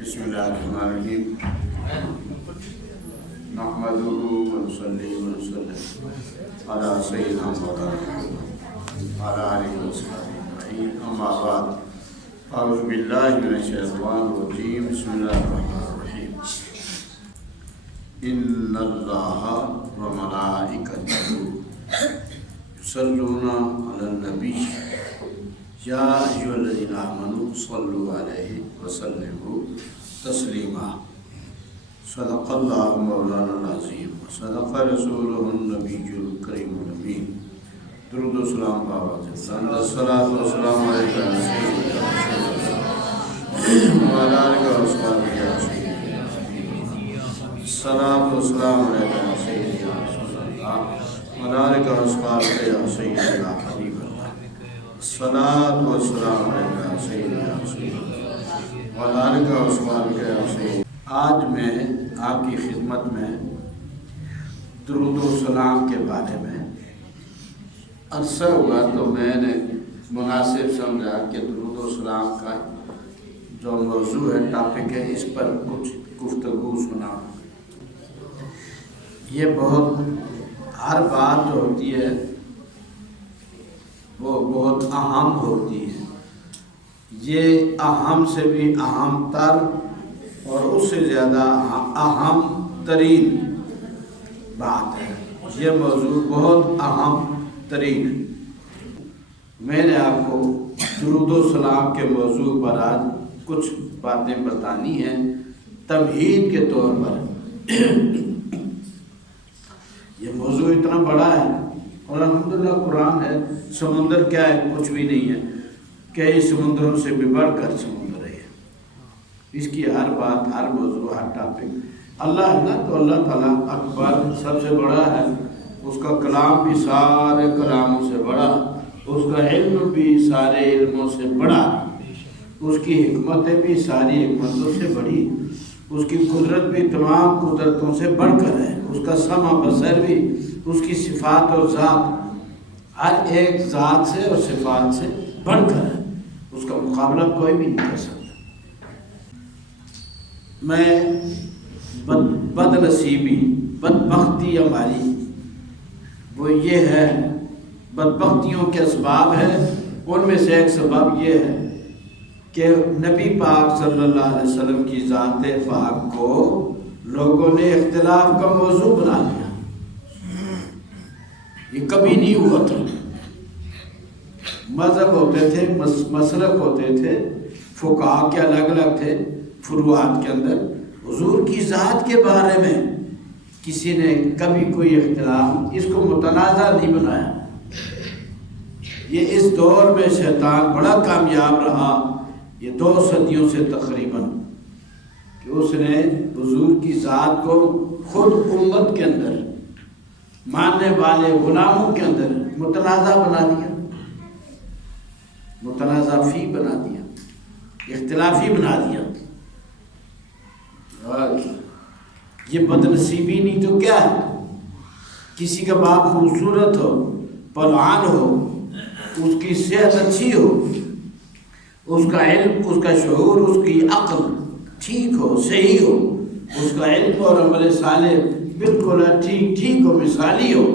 بسم اللہ الرحمن الرحیم نحمدہ ونصلی ونسلم علی سیدنا مولانا وعلی آلہ وصحبہ اجمعین، اما بعد، اعوذ باللہ من الشیطان الرجیم، بسم اللہ الرحمن الرحیم۔ ان اللہ وملائکتہ یصلون علی النبی یا ایھا الذین آمنوا صلوا علیہ وسلموا تسلیما۔ صدق اللہ مولانا العظیم صدق رسولہ النبی الکریم الامین۔ درود و سلام بابا الصلاۃ والسلام علیکہ وعلی آلہ وصحبہ الصلاۃ والسلام علیکہ سیدنا رسول اللہ وعلی آلہ وصحبہ سیدنا حبیب اللہ۔ الصلاۃ والسلام علیکہ سیدنا رسول اللہ وعلی آلہ وصحبہ سیدنا۔ آج میں آپ کی خدمت میں درود و سلام کے بارے میں عرصہ ہوا تو میں نے مناسب سمجھا کہ درود و سلام کا جو موضوع ہے، ٹاپک ہے، اس پر کچھ گفتگو سنا۔ یہ بہت ہر بات جو ہوتی ہے وہ بہت اہم ہوتی ہے، یہ اہم سے بھی اہم تر اور اس سے زیادہ اہم ترین بات ہے۔ یہ موضوع بہت اہم ترین ہے۔ میں نے آپ کو درود و سلام کے موضوع پر آج کچھ باتیں بتانی ہیں تمہید کے طور پر۔ یہ موضوع اتنا بڑا ہے اور الحمدللہ قرآن ہے، سمندر کیا ہے؟ کچھ بھی نہیں ہے، کئی سمندروں سے بھی بڑھ کر سمندر ہے۔ اس کی ہر بات، ہر موضوع، ہر ٹاپک اللہ ہے نا، تو اللہ تعالیٰ اکبر سب سے بڑا ہے، اس کا کلام بھی سارے کلاموں سے بڑا، اس کا علم بھی سارے علموں سے بڑا، اس کی حکمتیں بھی ساری حکمتوں سے بڑی، اس کی قدرت بھی تمام قدرتوں سے بڑھ کر ہے، اس کا سمع بصر بھی، اس کی صفات اور ذات ہر ایک ذات سے اور صفات سے بڑھ کر ہے، اس کا مقابلہ کوئی بھی نہیں کر سکتا۔ میں بد نصیبی، بدبختی ہماری وہ یہ ہے، بدبختیوں کے اسباب ہے، ان میں سے ایک سبب یہ ہے کہ نبی پاک صلی اللہ علیہ وسلم کی ذات پاک کو لوگوں نے اختلاف کا موضوع بنا لیا۔ یہ کبھی نہیں ہوا تھا۔ مذہب ہوتے تھے، مسلک ہوتے تھے، فقہا کے الگ الگ تھے فروعات کے اندر، حضور کی ذات کے بارے میں کسی نے کبھی کوئی اختلاف اس کو متنازع نہیں بنایا۔ یہ اس دور میں شیطان بڑا کامیاب رہا، یہ 2 صدیوں سے تقریباً، کہ اس نے حضور کی ذات کو خود امت کے اندر، ماننے والے غلاموں کے اندر متنازع بنا دیا، متنازع فی بنا دیا، اختلافی بنا دیا۔ یہ بدنصیبی نہیں تو کیا ہے؟ کسی کا باپ خوبصورت ہو، پلوان ہو، اس کی صحت اچھی ہو، اس کا علم، اس کا شعور، اس کی عقل ٹھیک ہو، صحیح ہو، اس کا علم اور عمل صالح بالکل ٹھیک ہو، مثالی ہو،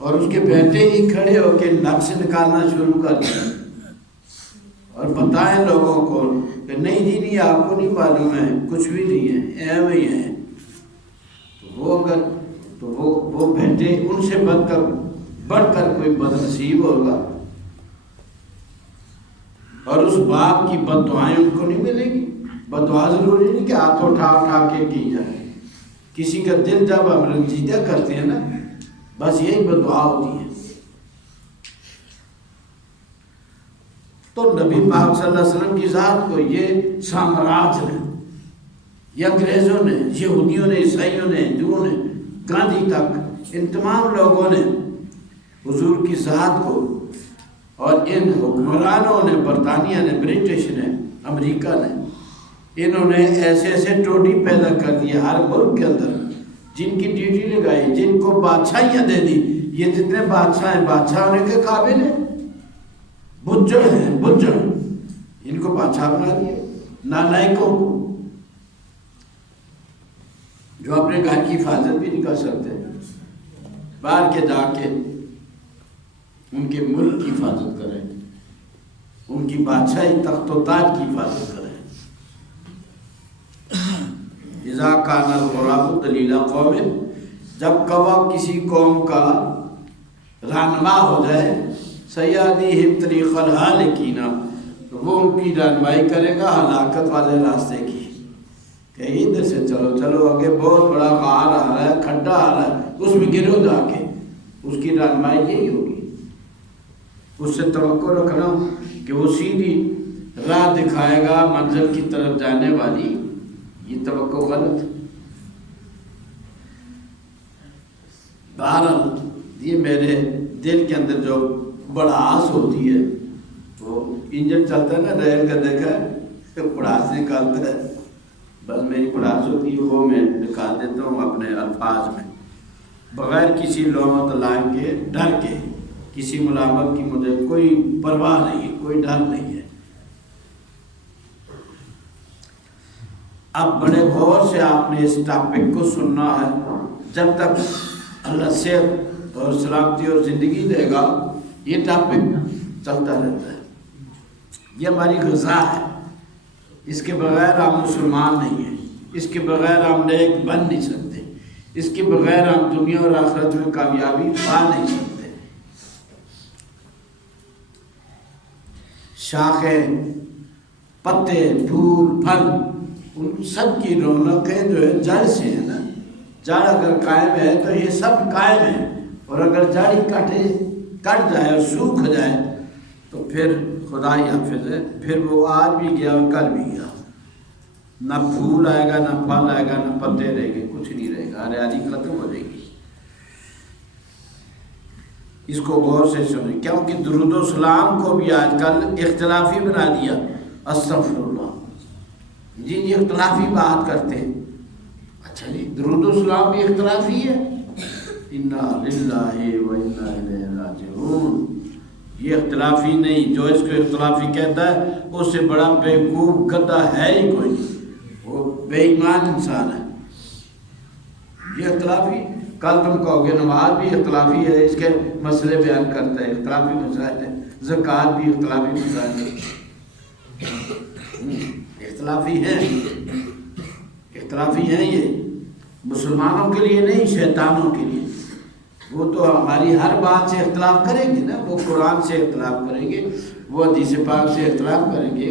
اور اس کے بیٹے ہی کھڑے ہو کے نقش نکالنا شروع کر دیں اور بتائیں لوگوں کو کہ نہیں جی نہیں، آپ کو نہیں معلوم ہے، کچھ بھی نہیں ہے، اہم ہی ہے، تو وہ بیٹے ان سے بڑھ کر کوئی بدنصیب ہوگا، اور اس باپ کی بد دعائیں ان کو نہیں ملے گی۔ بد دعا ضروری نہیں کہ ہاتھ اٹھا کے کی جائے، کسی کا دل جب ہم رنجیدہ کرتے ہیں نا، بس یہی بد دعا ہوتی ہے۔ تو نبی پاک صلی اللہ علیہ وسلم کی ذات کو یہ سامراج نے، یہ انگریزوں نے، یہودیوں نے، عیسائیوں نے، ہندوؤں نے، گاندھی تک، ان تمام لوگوں نے حضور کی ذات کو، اور ان حکمرانوں نے، برطانیہ نے، برٹش نے، امریکہ نے، انہوں نے ایسے ایسے ٹوٹی پیدا کر دی ہر ملک کے اندر، جن کی ڈیوٹی لگائی، جن کو بادشاہیاں دے دی۔ یہ جتنے بادشاہ ہیں، بادشاہ ہونے کے قابل ہیں، بجڑ ہیں، بجڑ، ان کو بادشاہ بنا دیا۔ نالائقوں کو جو اپنے گھر کی حفاظت بھی نہیں کر سکتے، باہر کے جا کے ان کے ملک کی حفاظت کریں، ان کی بادشاہی تخت و تاج کی حفاظت کریں۔ اذا کان الغراب دلیل قوم، جب کوا کسی قوم کا رہنما ہو جائے، سیادیہم طریق الہالکین، وہ ان کی رہنمائی کرے گا ہلاکت والے راستے کی، کہ ادھر سے چلو چلو آگے بہت بڑا غار آ رہا ہے، کھڈا آ رہا ہے، اس میں گرو جا کے، اس کی رہنمائی یہی ہوگی۔ اس سے توقع رکھنا کہ وہ سیدھی راہ دکھائے گا منزل کی طرف جانے والی، یہ توقع غلط۔ بہرحال یہ میرے دل کے اندر جو بڑھاس ہوتی ہے، وہ انجن چلتا ہے نا ریل کا، دیکھا ہے بڑھاس نکالتا ہے، بس میری بڑھاس ہوتی ہے، وہ میں نکال دیتا ہوں اپنے الفاظ میں، بغیر کسی لومت لائم کے، ڈر کے، کسی ملامت کی مجھے کوئی پرواہ نہیں ہے، کوئی ڈر نہیں ہے۔ اب بڑے غور سے آپ نے اس ٹاپک کو سننا ہے، جب تک اللہ صحت اور سلامتی اور زندگی دے گا یہ ٹاپک چلتا رہتا ہے، یہ ہماری غذا ہے، اس کے بغیر ہم مسلمان نہیں ہیں، اس کے بغیر ہم نیک بن نہیں سکتے، اس کے بغیر ہم دنیا اور آخرت میں کامیابی پا نہیں سکتے۔ شاخیں، پتے، پھول، پھل، ان سب کی رونقیں جو ہے جڑ سے ہے نا، جڑ اگر قائم ہے تو یہ سب قائم ہے، اور اگر جڑ کٹ جائے اور سوکھ جائے تو پھر خدا ہی حافظ ہے، پھر وہ آج بھی گیا اور کل بھی گیا، نہ پھول آئے گا، نہ پھل آئے گا، نہ پتے رہے گے، کچھ نہیں رہے گا، ہریالی ختم ہو جائے گی۔ اس کو غور سے سنیں، کیونکہ درود و سلام کو بھی آج کل اختلافی بنا دیا، استغفر اللہ، جی اختلافی بات کرتے ہیں۔ اچھا جی درود و سلام بھی اختلافی ہے، انا للہ و انا الیہ راجعون، یہ اختلافی نہیں، جو اس کو اختلافی کہتا ہے اس سے بڑا بیوقوف گدھا ہے ہی کوئی نہیں، وہ بے ایمان انسان ہے۔ یہ اختلافی، کل تم کہو گے نماز بھی اختلافی ہے، اس کے مسئلے بیان کرتا ہے، اختلافی مسائل ہے، زکوٰۃ بھی اختلافی مسائل ہے، اختلافی ہیں، اختلافی ہیں، یہ مسلمانوں کے لیے نہیں، شیطانوں کے لیے۔ وہ تو ہماری ہر بات سے اختلاف کریں گے نا، وہ قرآن سے اختلاف کریں گے، وہ حدیث پاک سے اختلاف کریں گے،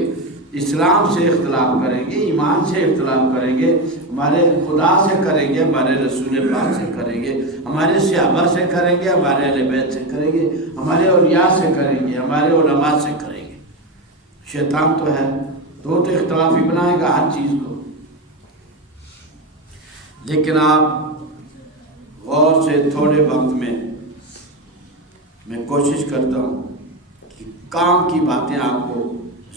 اسلام سے اختلاف کریں گے، ایمان سے اختلاف کریں گے، ہمارے خدا سے کریں گے، ہمارے رسول پاک سے کریں گے، ہمارے صحابہ سے کریں گے، ہمارے اہل بیت سے کریں گے، ہمارے اولیاء سے کریں گے، ہمارے علماء سے کریں گے۔ شیطان تو ہے، تو اختلافی بنائے گا ہر چیز کو۔ لیکن آپ غور سے تھوڑے وقت میں کوشش کرتا ہوں کہ کام کی باتیں آپ کو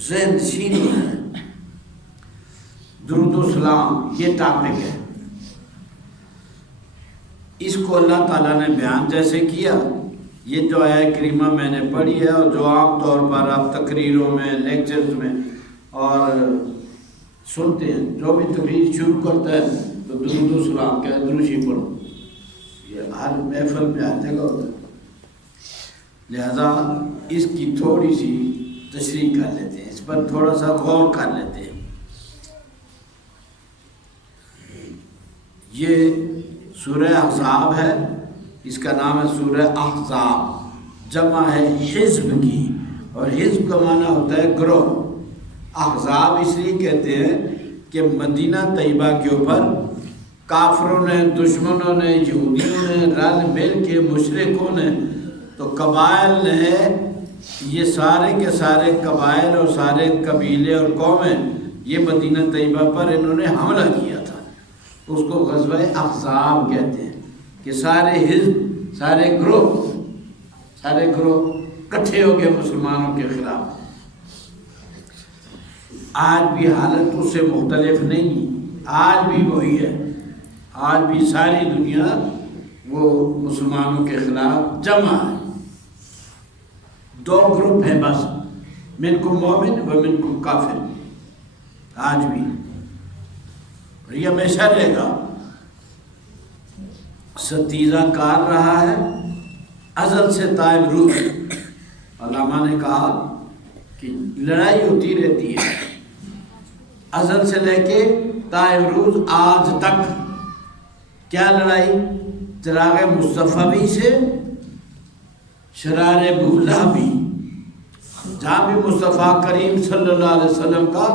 ذہن نشین ہو جائیں۔ درود و سلام یہ ٹاپک ہے، اس کو اللہ تعالیٰ نے بیان جیسے کیا، یہ جو آیہ کریمہ میں نے پڑھی ہے اور جو عام طور پر آپ تقریروں میں، لیکچرز میں اور سنتے ہیں، جو بھی تقریر شروع کرتا ہے تو درود و سلام کہہ دروشی پڑھو، یہ ہر محفل میں ہر جگہ ہوتا ہے، لہذا اس کی تھوڑی سی تشریح کر لیتے ہیں، اس پر تھوڑا سا غور کر لیتے ہیں۔ یہ سورہ احزاب ہے، اس کا نام ہے سورہ احزاب، جمع ہے حزب کی، اور حزب کا معنی ہوتا ہے گروہ۔ احزاب اس لیے کہتے ہیں کہ مدینہ طیبہ کے اوپر کافروں نے، دشمنوں نے، یہودیوں نے رل مل کے، مشرکوں نے، تو قبائل نے، یہ سارے کے سارے قبائل اور سارے قبیلے اور قومیں، یہ مدینہ طیبہ پر انہوں نے حملہ کیا تھا، اس کو غزوہ احزاب کہتے ہیں، کہ سارے حزب، سارے گروہ اکٹھے ہو گئے مسلمانوں کے خلاف۔ آج بھی حالت اس سے مختلف نہیں، آج بھی وہی ہے، آج بھی ساری دنیا وہ مسلمانوں کے خلاف جمع ہے۔ دو گروپ ہیں بس، منکم مومن و منکم کافر، آج بھی، اور یہ ہمیشہ رہے گا۔ ستیزہ کار رہا ہے ازل سے تائب روز۔ علماء نے کہا کہ لڑائی ہوتی رہتی ہے ازل سے لے کے تائب روز آج تک۔ کیا لڑائی؟ چراغ مصطفی سے شرار بولہبی۔ جہاں بھی مصطفیٰ کریم صلی اللہ علیہ وسلم کا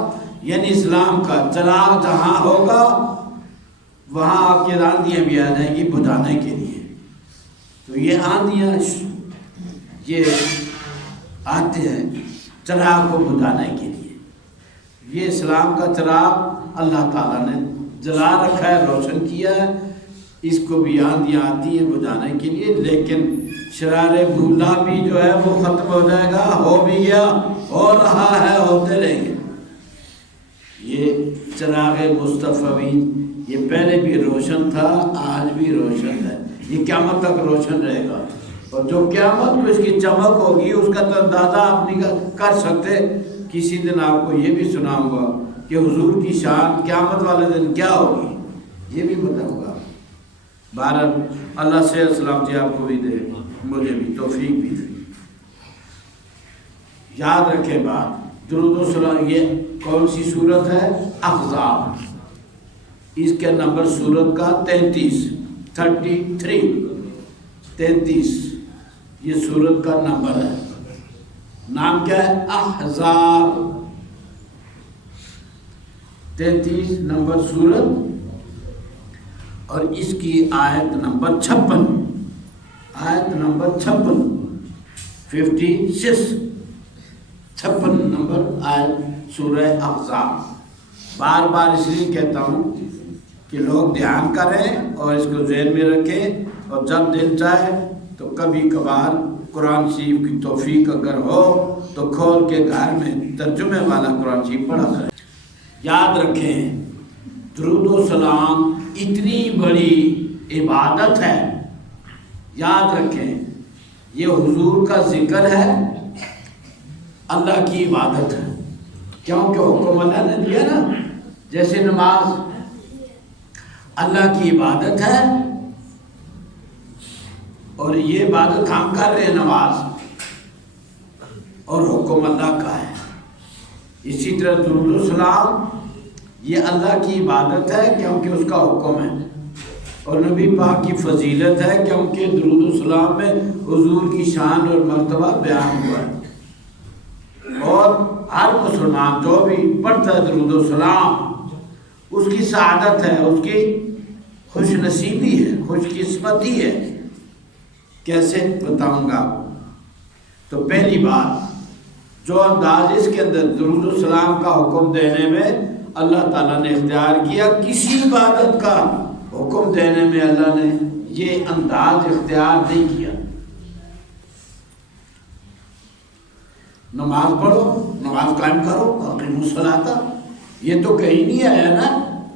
یعنی اسلام کا چراغ جہاں ہوگا وہاں آ کے آندیاں بھی آ جائیں گی بجھانے کے لیے۔ تو یہ آندیاں یہ آتے ہیں چراغ کو بجھانے کے لیے۔ یہ اسلام کا چراغ اللہ تعالیٰ نے جلا رکھا ہے، روشن کیا ہے، اس کو بھی آندیاں آتی ہیں بجھانے کے لیے، لیکن شرار بھولا بھی جو ہے وہ ختم ہو جائے گا، ہو بھی گیا، ہو رہا ہے، ہوتے رہیں گے۔ یہ چراغ مصطفی یہ پہلے بھی روشن تھا، آج بھی روشن ہے، یہ قیامت تک روشن رہے گا۔ اور جو قیامت کو اس کی چمک ہوگی اس کا تو اندازہ آپ نہیں کر سکتے۔ کسی دن آپ کو یہ بھی سناؤں گا کہ حضور کی شان قیامت والے دن کیا ہوگی، یہ بھی بتاؤں گا۔ بہرحال اللہ سے سلامتی آپ کو بھی دے، مجھے بھی توفیق بھی دے۔ یاد رکھیں بات، درود و سلام یہ کون سی صورت ہے؟ احزاب۔ اس کے نمبر صورت کا 33 یہ صورت کا نمبر ہے۔ نام کیا ہے؟ احزاب۔ 33 نمبر صورت اور اس کی آیت نمبر 56، آیت نمبر 56 نمبر آیت سورہ احزاب۔ بار بار اس لیے کہتا ہوں کہ لوگ دھیان کریں اور اس کو ذہن میں رکھیں، اور جب دل چاہے تو کبھی کبھار قرآن شریف کی توفیق اگر ہو تو کھول کے گھر میں ترجمے والا قرآن شریف پڑھا کریں۔ یاد رکھیں درود و سلام اتنی بڑی عبادت ہے، یاد رکھیں یہ حضور کا ذکر ہے، اللہ کی عبادت ہے، کیونکہ حکم اللہ نے دیا نا، جیسے نماز اللہ کی عبادت ہے اور یہ عبادت ہم کر رہے ہیں نماز، اور حکم اللہ کا ہے۔ اسی طرح درود و سلام یہ اللہ کی عبادت ہے کیونکہ اس کا حکم ہے، اور نبی پاک کی فضیلت ہے کیونکہ درود و سلام میں حضور کی شان اور مرتبہ بیان ہوا ہے۔ اور ہر مسلمان جو بھی پڑھتا ہے درود و سلام اس کی سعادت ہے، اس کی خوش نصیبی ہے، خوش قسمتی ہے۔ کیسے بتاؤں گا؟ تو پہلی بات، جو انداز اس کے اندر درود و سلام کا حکم دینے میں اللہ تعالیٰ نے اختیار کیا، کسی عبادت کا حکم دینے میں اللہ نے یہ انداز اختیار نہیں کیا۔ نماز پڑھو، نماز قائم کرو، اقیموا الصلاۃ، یہ تو کہیں نہیں آیا نا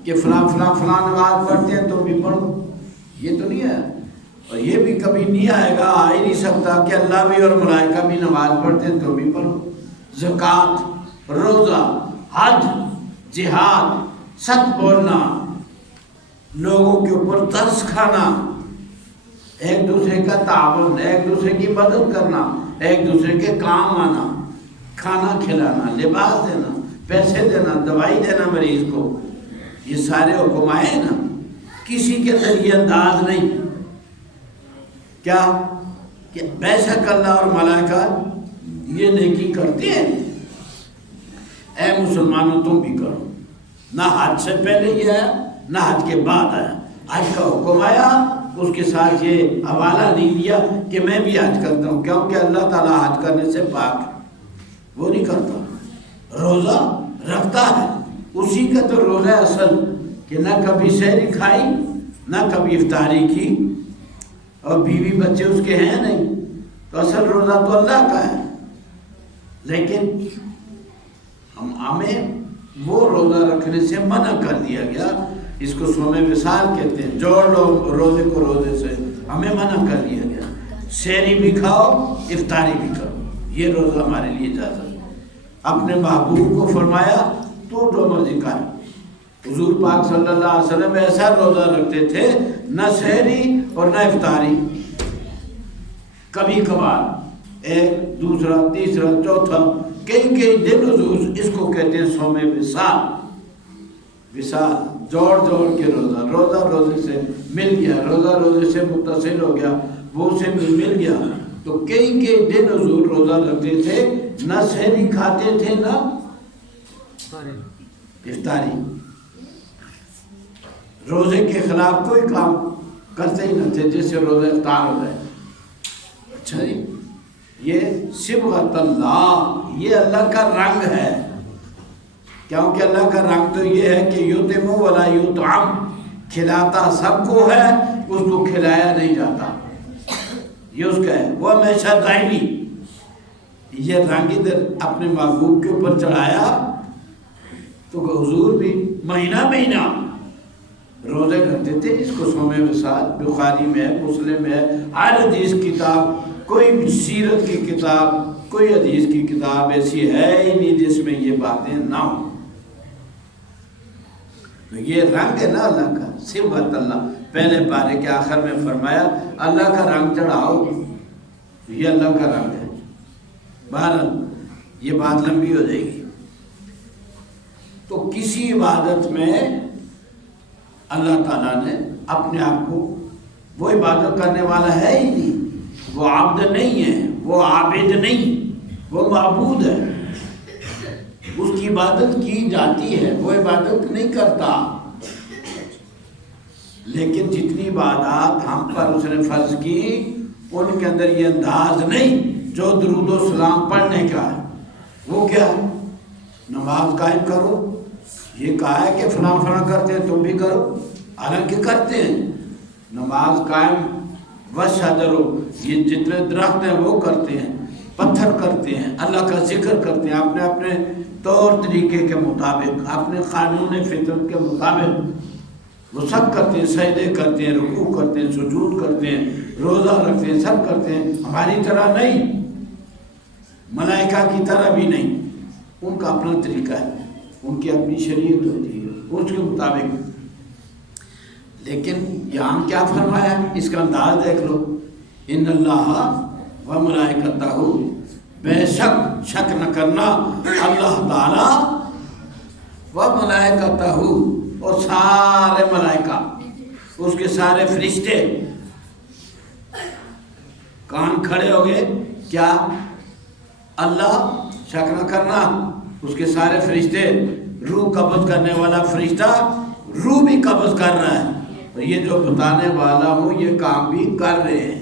کہ فلاں فلاں فلاں نماز پڑھتے ہیں تو بھی پڑھو، یہ تو نہیں آیا، اور یہ بھی کبھی نہیں آئے گا، آ ہی نہیں سکتا کہ اللہ بھی اور ملائکہ بھی نماز پڑھتے ہیں تو بھی پڑھو۔ زکوٰۃ، روزہ، حج، جہاد، سچ بولنا، لوگوں کے اوپر ترس کھانا، ایک دوسرے کا تعاون، ایک دوسرے کی مدد کرنا، ایک دوسرے کے کام آنا، کھانا کھلانا، لباس دینا، پیسے دینا، دوائی دینا مریض کو، یہ سارے حکم آئے نا۔ کسی کے اندر یہ انداز نہیں کیا کہ بے شک اللہ اور ملائکہ یہ نیکی کرتے ہیں، اے مسلمانوں تم بھی کرو۔ نہ حج سے پہلے یہ آیا نہ حج کے بعد آیا، حج کا حکم آیا، اس کے ساتھ یہ حوالہ نہیں دیا کہ میں بھی حج کرتا ہوں، کیونکہ اللہ تعالیٰ حج کرنے سے پاک ہے، وہ نہیں کرتا۔ روزہ رکھتا ہے، اسی کا تو روزہ اصل، کہ نہ کبھی سحری کھائی نہ کبھی افطاری کی، اور بیوی بچے اس کے ہیں نہیں، تو اصل روزہ تو اللہ کا ہے۔ لیکن ہمیں وہ روزہ رکھنے سے منع کر دیا گیا، اس کو صوم وصال کہتے ہیں، جوڑ لو روزے کو روزے سے، ہمیں منع کر دیا گیا۔ سحری بھی کھاؤ، افطاری بھی کرو، یہ روزہ ہمارے لیے اجازت ہے۔ اپنے محبوب کو فرمایا تو جو مرضی کر۔ حضور پاک صلی اللہ علیہ وسلم ایسا روزہ رکھتے تھے، نہ سحری اور نہ افطاری، کبھی کبھار ایک دوسرا تیسرا چوتھا، کئی دن حضور، اس کو کہتے ہیں صوم وصال۔ وصال جوڑ کے روزہ روزے سے مل گیا، روزہ روزے سے متصل ہو گیا، وہ سے مل گیا، تو کئی دن حضور روزہ رکھتے تھے، نہ سحری کھاتے تھے نہ افطاری، روزے کے خلاف کوئی کام کرتے ہی نہ تھے، جس سے روزہ افطار ہو جائے۔ اچھا جی، یہ صبغۃ اللہ، یہ اللہ کا رنگ ہے، کیونکہ اللہ کا رنگ تو یہ ہے کہ یطعم ولا یطعم، کھلاتا سب کو ہے، اس کو کھلایا نہیں جاتا، یہ اس کا ہے، وہ ہمیشہ دائمی۔ یہ رنگ ادھر اپنے محبوب کے اوپر چڑھایا تو حضور بھی مہینہ روزے رکھتے تھے، جس کو صوم وصال بخاری میں ہے، مسلم میں ہے، ہر حدیث کتاب، کوئی سیرت کی کتاب، کوئی حدیث کی کتاب ایسی ہے ہی نہیں جس میں یہ باتیں نہ ہوں۔ تو یہ رنگ ہے نا اللہ کا، صبغۃ اللہ۔ پہلے پارے کے آخر میں فرمایا اللہ کا رنگ چڑھاؤ، یہ اللہ کا رنگ ہے۔ بہرحال یہ بات لمبی ہو جائے گی۔ تو کسی عبادت میں اللہ تعالیٰ نے اپنے آپ کو، وہ عبادت کرنے والا ہے ہی نہیں، وہ عبد نہیں ہے، وہ عابد نہیں، وہ معبود ہے، اس کی عبادت کی جاتی ہے، وہ عبادت نہیں کرتا۔ لیکن جتنی عبادات ہم پر اس نے فرض کی، ان کے اندر یہ انداز نہیں جو درود و سلام پڑھنے کا ہے۔ وہ کیا ہے؟ نماز قائم کرو، یہ کہا ہے کہ فلاں کرتے ہیں تم بھی کرو، حالانکہ کرتے ہیں۔ نماز قائم وشجرو، یہ جتنے درخت ہیں وہ کرتے ہیں، پتھر کرتے ہیں، اللہ کا ذکر کرتے ہیں اپنے اپنے طور طریقے کے مطابق، اپنے قانون فطرت کے مطابق، وہ سب کرتے ہیں، سجدے کرتے ہیں، رکوع کرتے ہیں، سجود کرتے ہیں، روزہ رکھتے ہیں، سب کرتے ہیں، ہماری طرح نہیں، ملائکہ کی طرح بھی نہیں، ان کا اپنا طریقہ ہے، ان کی اپنی شریعت ہوتی ہے اس کے مطابق۔ لیکن یہاں کیا فرمایا، اس کا انداز دیکھ لو، ان اللہ و ملائکتہ، بے شک، شک نہ کرنا، اللہ تعالیٰ و ملائکتہ، اور سارے ملائکہ، اس کے سارے فرشتے، کان کھڑے ہو گئے، کیا اللہ، شک نہ کرنا، اس کے سارے فرشتے، روح قبض کرنے والا فرشتہ روح بھی قبض کر رہا ہے، اور یہ جو بتانے والا ہوں یہ کام بھی کر رہے ہیں،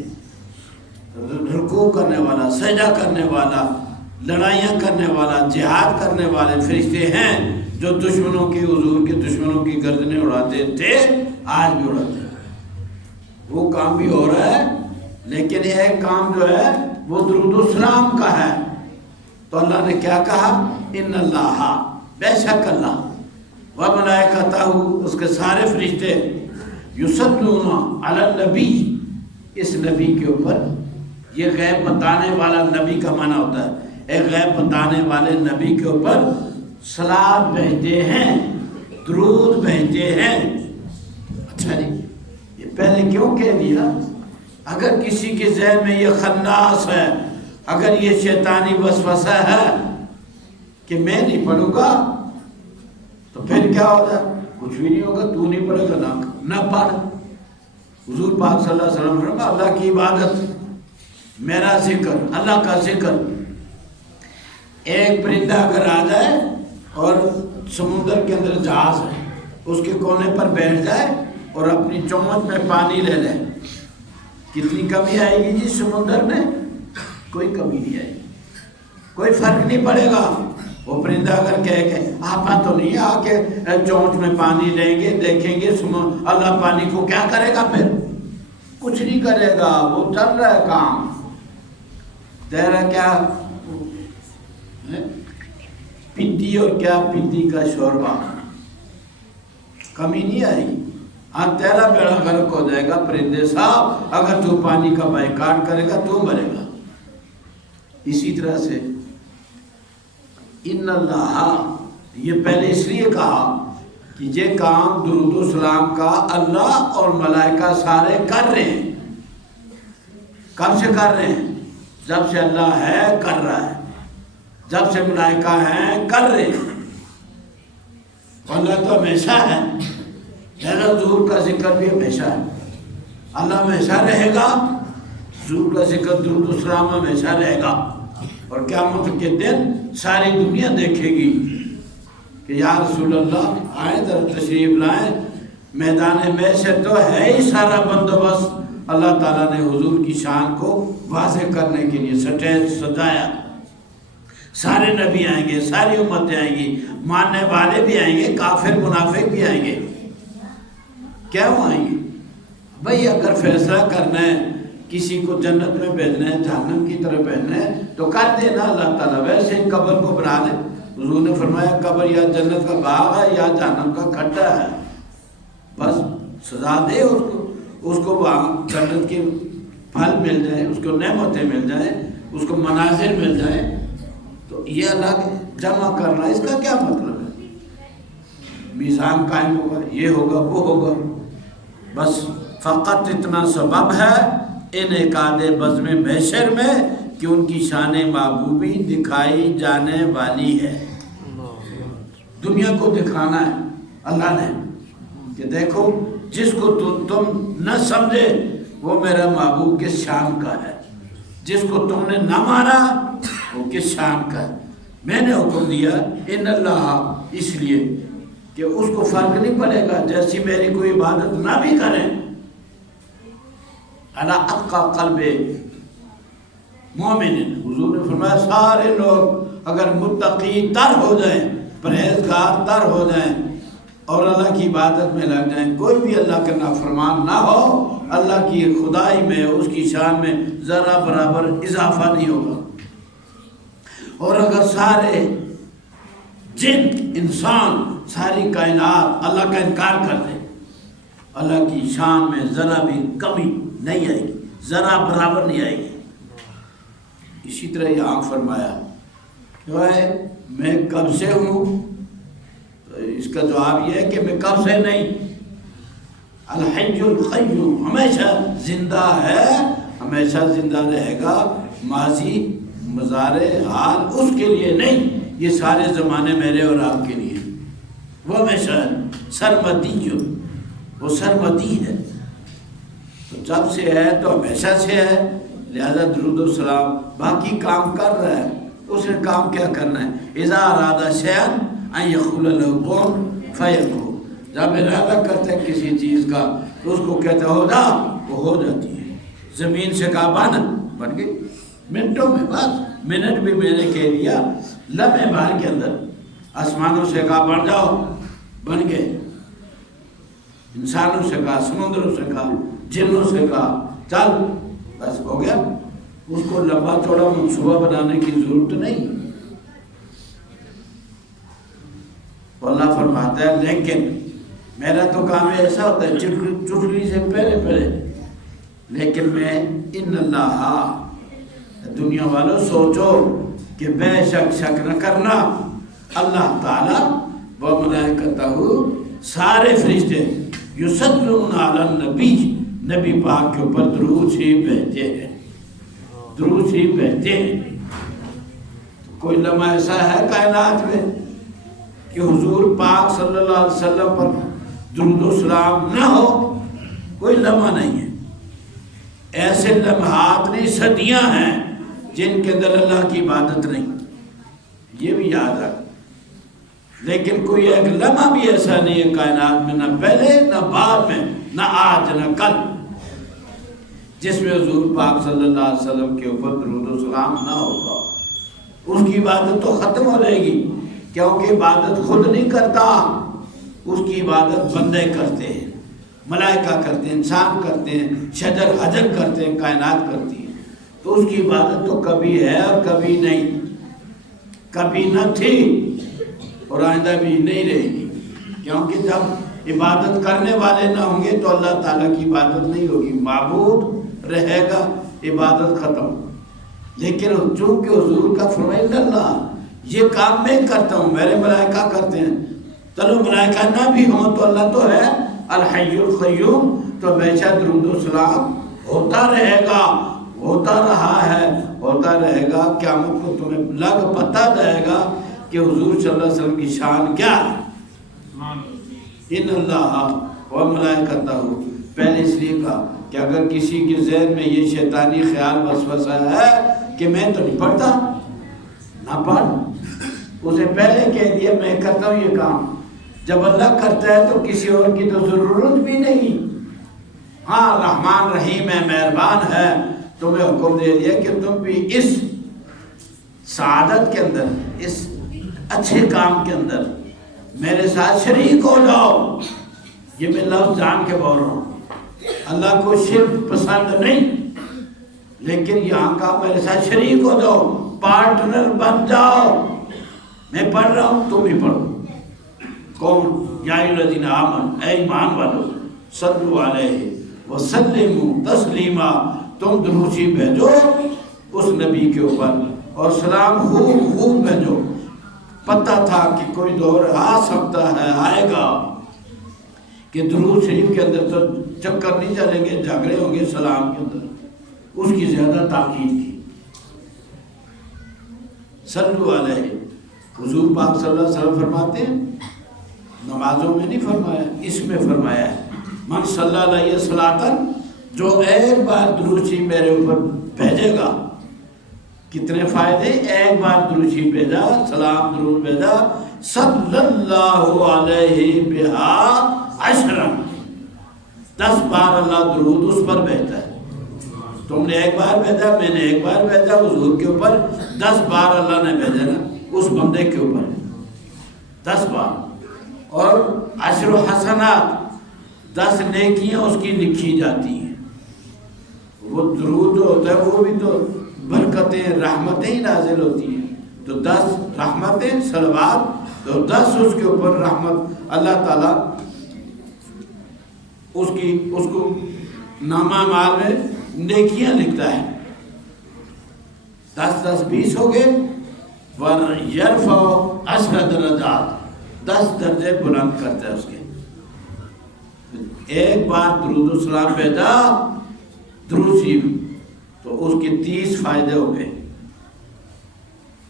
رکوع کرنے والا، سجدہ کرنے والا، لڑائیاں کرنے والا، جہاد کرنے والے فرشتے ہیں، جو دشمنوں کی، حضور کے دشمنوں کی گردنیں اڑاتے تھے، آج بھی اڑاتے ہیں، وہ کام بھی ہو رہا ہے۔ لیکن ایک کام جو ہے وہ درود و سلام کا ہے، تو اللہ نے کیا کہا، ان اللہ، بے شک اللہ، و ملائکتہ، اس کے سارے فرشتے، یصلون علی النبی، اس نبی کے اوپر، یہ غیب بتانے والا نبی کا معنی ہوتا ہے، ایک غیب بتانے والے نبی کے اوپر صلاۃ بھیجتے ہیں، درود بھیجتے ہیں۔ اچھا جی، یہ پہلے کیوں کہہ دیا؟ اگر کسی کے ذہن میں یہ خناس ہے، اگر یہ شیطانی وسوسہ ہے کہ میں نہیں پڑھوں گا تو پھر کیا ہوگا، کچھ بھی نہیں ہوگا، تو نہیں پڑھے گا نہ پڑھ۔ حضور پاک صلی اللہ علیہ وسلم فرمایا، اللہ کی عبادت، میرا ذکر، اللہ کا ذکر۔ ایک پرندہ اگر آ جائے اور سمندر کے اندر جہاز ہے، اس کے کونے پر بیٹھ جائے اور اپنی چمچ میں پانی لے لے، کتنی کمی آئے گی جی سمندر میں؟ کوئی کمی نہیں آئے گی، کوئی فرق نہیں پڑے گا۔ وہ پرندہ اگر کہے کہ آپ تو نہیں آ کے چونچ میں پانی لیں گے، دیکھیں گے اللہ پانی کو کیا کرے گا، پھر کچھ نہیں کرے گا، وہ چل رہا ہے کام، تیرا کیا پتی اور کیا پتی کا شوربہ، کمی نہیں آئے گی۔ ہاں تیرا بیڑا غرق ہو جائے گا پرندے صاحب، اگر تو پانی کا بائیکاٹ کرے گا تو مرے گا۔ اسی طرح سے ان اللہ، یہ پہلے اس لیے کہا کہ یہ کام درود و سلام کا اللہ اور ملائکہ سارے کر رہے ہیں. کب سے کر رہے ہیں؟ جب سے اللہ ہے کر رہا ہے، جب سے ملائکہ ہیں کر رہے ہیں. اللہ تو ہمیشہ ہے، حضور کا ذکر بھی ہمیشہ ہے. اللہ ہمیشہ رہے گا، حضور کا ذکر درود و سلام ہمیشہ رہے گا. اور قیامت کے دن ساری دنیا دیکھے گی کہ یا رسول اللہ آئیں ذرا تشریف لائیں. میدان میں سے تو ہے ہی سارا بندوبست. اللہ تعالیٰ نے حضور کی شان کو واضح کرنے کے لیے سٹیج سجایا. سارے نبی آئیں گے، ساری امتیں آئیں گی، ماننے والے بھی آئیں گے، کافر منافق بھی آئیں گے. کیوں آئیں گے؟ بھئی اگر فیصلہ کرنا ہے کسی کو جنت میں بھیجنا ہے، جہنم کی طرف بھیجنا ہے تو کر دینا اللہ تعالیٰ. ویسے ہی قبر کو بنا لے. حضور نے فرمایا قبر یا جنت کا باغ ہے یا جہنم کا کھڈا ہے. بس سزا دے اس کو وہاں جنت کے پھل مل جائے، اس کو نعمتیں مل جائیں، اس کو مناظر مل جائیں. تو یہ اللہ جمع کرنا اس کا کیا مطلب ہے؟ میزان قائم ہوگا، یہ ہوگا وہ ہوگا. بس فقط اتنا سبب ہے انعقاد بزم محشر میں کہ ان کی شان محبوبی دکھائی جانے والی ہے. دنیا کو دکھانا ہے اللہ نے کہ دیکھو جس کو تم نہ سمجھے وہ میرا محبوب کس شان کا ہے، جس کو تم نے نہ مانا وہ کس شان کا ہے. میں نے حکم دیا ان اللہ، اس لیے کہ اس کو فرق نہیں پڑے گا جیسی میری کوئی عبادت نہ بھی کریں. اللہ اتقى قلب مومن، حضور نے فرمایا سارے لوگ اگر متقی تر ہو جائیں، پرہیزگار تر ہو جائیں اور اللہ کی عبادت میں لگ جائیں، کوئی بھی اللہ کا نافرمان نہ ہو، اللہ کی خدائی میں اس کی شان میں ذرا برابر اضافہ نہیں ہوگا. اور اگر سارے جن انسان ساری کائنات اللہ کا انکار کر دے، اللہ کی شان میں ذرا بھی کمی نہیں آئے گی، ذرا برابر نہیں آئے گی. اسی طرح یہاں فرمایا کہ میں کب سے ہوں، تو اس کا جواب یہ ہے کہ میں کب سے نہیں. الحی القیوم، ہمیشہ زندہ ہے، ہمیشہ زندہ رہے گا. ماضی مضارع حال اس کے لیے نہیں، یہ سارے زمانے میرے اور آپ کے لیے. وہ ہمیشہ سرمدی، وہ سرمدی ہے. تو جب سے ہے تو ہمیشہ سے ہے، لہذا درود و سلام باقی کام کر رہا ہے. اس نے کام کیا کرنا ہے؟ اذا اراد شیئا ان یقول له کن فیکون. جب ارادہ کرتا ہے کسی چیز کا تو اس کو کہتا ہو جا، وہ ہو جاتی ہے. زمین سے کہا بن گئی منٹوں میں، بس منٹ بھی میں نے کہہ دیا لمحے بھر کے اندر. آسمانوں سے کہا بن جاؤ، بن گئے. انسانوں سے کہا، سمندروں سے کہا، جنوں سے کہا چل، بس ہو گیا. اس کو لمبا چوڑا منصوبہ بنانے کی ضرورت نہیں. اللہ فرماتا ہے لیکن میرا تو کام ایسا ہوتا ہے چٹکی سے پہلے، لیکن میں ان اللہ، دنیا والوں سوچو کہ بے شک نہ کرنا، اللہ تعالیٰ و ملائکتہ، سارے فرشتے یصلون علی النبی، نبی پاک کے اوپر درود شریف بہتے ہیں، درود شریف بہتے ہیں. کوئی لمحہ ایسا ہے کائنات میں کہ حضور پاک صلی اللہ علیہ وسلم پر درود و سلام نہ ہو؟ کوئی لمحہ نہیں ہے. ایسے لمحات نہیں، صدیاں ہیں جن کے اندر اللہ کی عبادت نہیں. یہ بھی یاد رکھ. لیکن کوئی ایک لمحہ بھی ایسا نہیں ہے کائنات میں، نہ پہلے نہ بعد میں، نہ آج نہ کل، جس میں حضور پاک صلی اللہ علیہ وسلم کے اوپر درود و سلام نہ ہوگا. اس کی عبادت تو ختم ہو جائے گی، کیونکہ عبادت خود نہیں کرتا، اس کی عبادت بندے کرتے ہیں، ملائکہ کرتے ہیں، انسان کرتے ہیں، شجر حجر کرتے ہیں، کائنات کرتی ہے. تو اس کی عبادت تو کبھی ہے اور کبھی نہیں، کبھی نہ تھی اور آئندہ بھی نہیں رہے گی. کیونکہ جب عبادت کرنے والے نہ ہوں گے تو اللہ تعالیٰ کی عبادت نہیں ہوگی. معبود رہے گا، عبادت ختم. لیکن چونکہ حضور کا فرمان اللہ، یہ کام میں کرتا ہوں، میرے ملائکہ کرتے ہیں، چلو ملائکہ نہ بھی ہوں تو اللہ تو ہے الحی القیوم، تو بیچا درود و سلام ہوتا رہے گا، ہوتا رہا ہے، ہوتا رہے گا، قیامت کو تمہیں لگ پتہ رہے گا کہ حضور صلی اللہ علیہ وسلم کی شان کیا ہے۔ ان اللہ و ملائکتہ، پہلے اس لیے کہا کہ اگر کسی کے ذہن میں یہ شیطانی خیال وسوسہ ہے کہ میں تو نہیں پڑھتا، نہ پڑھ، اسے پہلے کہہ دیا میں کرتا ہوں یہ کام، جب اللہ کرتا ہے تو کسی اور کی تو ضرورت بھی نہیں۔ ہاں رحمان رحیم ہے، مہربان ہے، تمہیں حکم دے دیا کہ تم بھی اس سعادت کے اندر، اس اچھے کام کے اندر میرے ساتھ شریک ہو جاؤ۔ یہ میں لفظ جان کے بول رہا ہوں، اللہ کو شرک پسند نہیں، لیکن یہاں کا میرے ساتھ شریک ہو جاؤ، پارٹنر بن جاؤ، میں پڑھ رہا ہوں تم بھی پڑھو۔ کون؟ یا ایھا الذین آمنوا، اے ایمان والو، صلو علیہ وسلموا تسلیما، تم دروشی بھیجو اس نبی کے اوپر اور سلام خوب بھیجو۔ پتہ تھا کہ کوئی دور آ سکتا ہے، آئے گا کہ درود شریف کے اندر تو چکر نہیں چلیں گے، جھگڑے ہوں گے سلام کے اندر، اس کی زیادہ تاکید کی۔ صلو علیہ، حضور پاک صلی اللہ علیہ وسلم فرماتے ہیں، نمازوں میں نہیں فرمایا، اس میں فرمایا ہے، من صلی علیہ صلاۃً، جو ایک بار درود شریف میرے اوپر بھیجے گا، کتنے فائدے؟ ایک بار درود شریف بھیجا، سلام درود بھیجا، صلی اللہ علیہ بہا عشرا، 10 بار اللہ درود اس پر بھیجتا ہے۔ تم نے ایک بار بھیجا، میں نے ایک بار بھیجا، حضور کے اوپر 10 بار اللہ نے بھیجا نا اس بندے کے اوپر، 10 بار، اور 10 حسنات، 10 نیکیاں اس کی لکھی جاتی ہیں۔ وہ درود جو ہوتا ہے وہ بھی تو برکتیں رحمتیں ہی نازل ہوتی ہیں، تو 10 رحمتیں صلوات، تو 10 اس کے اوپر رحمت، اللہ تعالیٰ اس کو نامہ اعمال میں نیکیاں لکھتا ہے۔ 10 10 20 ہو گئے، وَيَرْفَعُ 10 درجات، 10 درجے بلند کرتا ہے اس کے۔ ایک بار درود و سلام بھیجا، درود شریف، تو اس کے 30 فائدے ہو گئے۔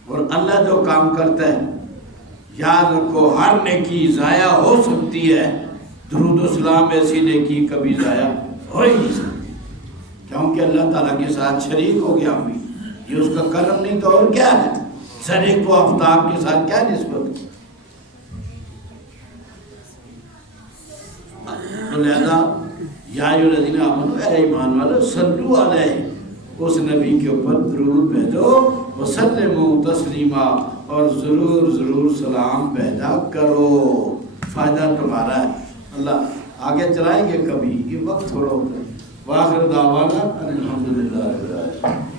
اور اللہ جو کام کرتا ہے، یاد رکھو ہر نیکی ضائع ہو سکتی ہے، درود و سلام ایسی نیکی کبھی ضائع ہو ہی نہیں سکتی، کیونکہ اللہ تعالیٰ کے ساتھ شریک ہو گیا ہم بھی، یہ اس کا کرم نہیں تو اور کیا ہے؟ شریک کو آفتاب کے ساتھ کیا نسبت؟ تو لہذا یا ایھا الذین آمنوا، اے ایمان والو، صلو علیہ، اس نبی کے اوپر درود بھیجو، وسلموا تسلیما، اور ضرور سلام بھیجا کرو، فائدہ تمہارا ہے۔ اللہ آگے چلائیں گے کبھی، یہ وقت تھوڑا ہوتا ہے۔ وآخر دعوانا ان الحمدللہ رب العالمین۔